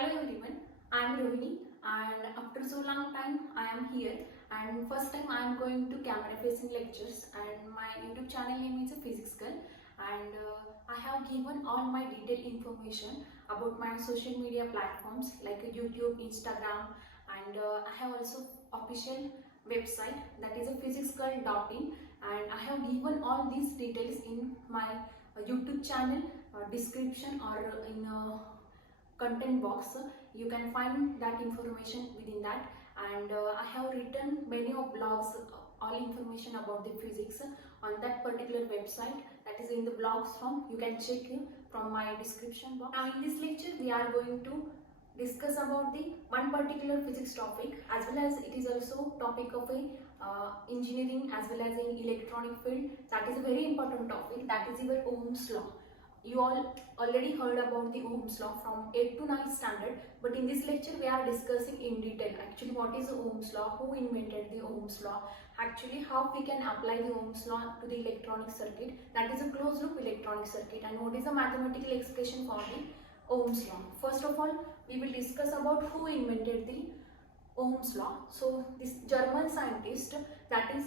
Hello everyone, I am Rohini and after so long time I am here and first time I am going to camera facing lectures and my YouTube channel name is Physics Girl and I have given all my detailed information about my social media platforms like YouTube, Instagram and I have also official website that is a physicsgirl.in and I have given all these details in my YouTube channel description or in content box. You can find that information within that and I have written many of blogs, all information about the physics on that particular website, that is in the blogs form. You can check from my description box. Now in this lecture we are going to discuss about the one particular physics topic, as well as it is also topic of a engineering as well as in electronic field. That is a very important topic, that is your Ohm's law. You all already heard about the Ohm's law from 8th to 9th standard, but in this lecture we are discussing in detail actually what is the Ohm's law, who invented the Ohm's law, actually how we can apply the Ohm's law to the electronic circuit, that is a closed loop electronic circuit, and what is the mathematical expression for the Ohm's law. First of all, we will discuss about who invented the Ohm's law. So this German scientist, that is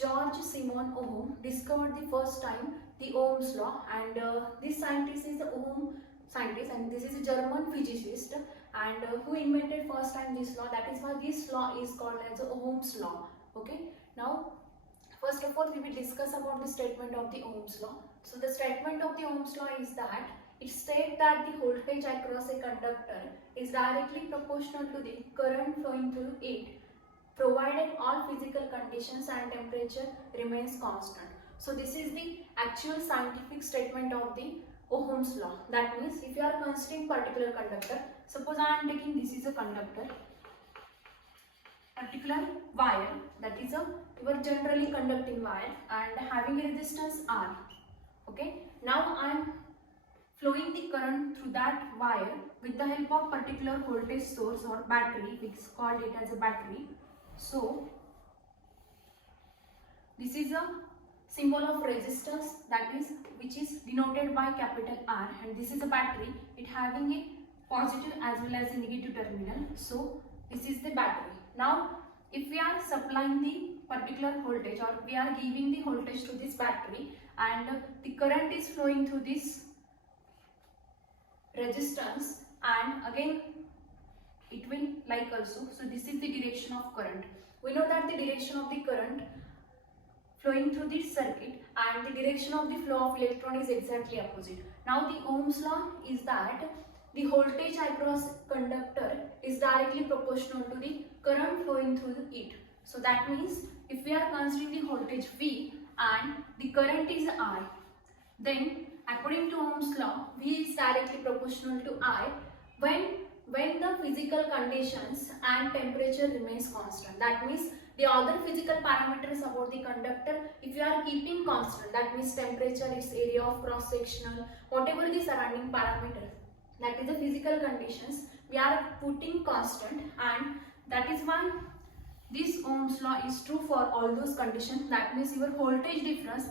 Georg Simon Ohm, discovered the first time the Ohm's law, and this scientist is the Ohm scientist and this is a German physicist, and who invented first time this law. That is why this law is called as Ohm's law. Okay, now first of all we will discuss about the statement of the Ohm's law. So the statement of the Ohm's law is that it states that the voltage across a conductor is directly proportional to the current flowing through it, provided all physical conditions and temperature remains constant. So this is the actual scientific statement of the Ohm's law. That means if you are considering particular conductor, suppose I am taking this is a conductor, particular wire, that is a your generally conducting wire and having a resistance R. Okay, now I am flowing the current through that wire with the help of particular voltage source or battery, we call it as a battery. So this is a symbol of resistance, that is which is denoted by capital R, and this is a battery, it having a positive as well as a negative terminal. So this is the battery. Now if we are supplying the particular voltage or we are giving the voltage to this battery and the current is flowing through this resistance, and again it will like also, so this is the direction of current. We know that the direction of the current flowing through this circuit and the direction of the flow of electron is exactly opposite. Now the Ohm's law is that the voltage across conductor is directly proportional to the current flowing through it. So that means if we are considering the voltage V and the current is I, then according to Ohm's law, V is directly proportional to I when the physical conditions and temperature remains constant. That means the other physical parameters about the conductor, if you are keeping constant, that means temperature, its area of cross sectional, whatever the surrounding parameters, that is the physical conditions, we are putting constant, and that is why this Ohm's law is true for all those conditions. That means your voltage difference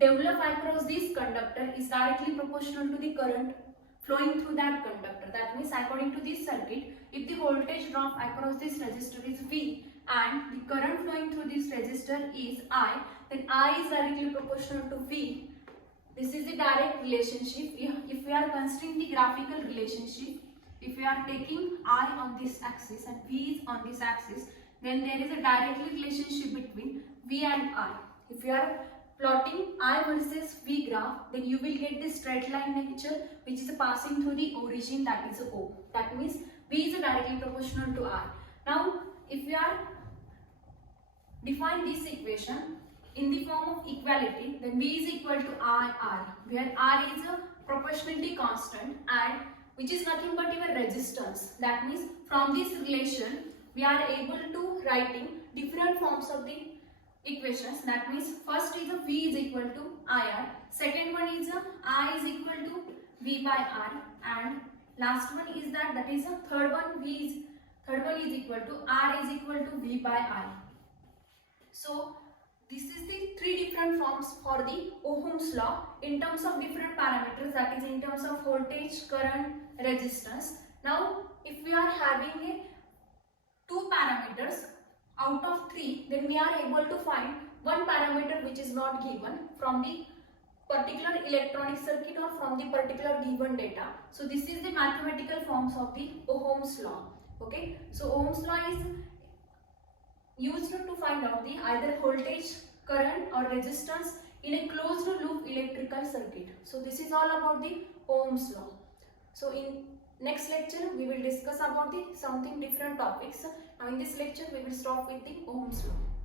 developed across this conductor is directly proportional to the current flowing through that conductor. That means according to this circuit, if the voltage drop across this resistor is V and the current flowing through this resistor is I, then I is directly proportional to V. This is the direct relationship. If we are considering the graphical relationship, if we are taking I on this axis and V is on this axis, then there is a direct relationship between V and I. If you are plotting I versus V graph, then you will get this straight line nature which is passing through the origin, that is O. That means V is directly proportional to I. Now if we are define this equation in the form of equality, then V is equal to R, where R is a proportionality constant and which is nothing but your resistance. That means from this relation we are able to writing different forms of the equations. That means first is a V is equal to IR, second one is a I is equal to V by R, and last one is that is a third one is equal to R is equal to V by I. So this is the three different forms for the Ohm's law in terms of different parameters, that is in terms of voltage, current, resistance. Now, if we are having a two parameters out of three, then we are able to find one parameter which is not given from the particular electronic circuit or from the particular given data. So this is the mathematical forms of the Ohm's law. Okay, so Ohm's law is used to find out the either voltage, current or resistance in a closed loop electrical circuit. So this is all about the Ohm's law. So in next lecture we will discuss about the something different topics. Now in this lecture we will start with the Ohm's law.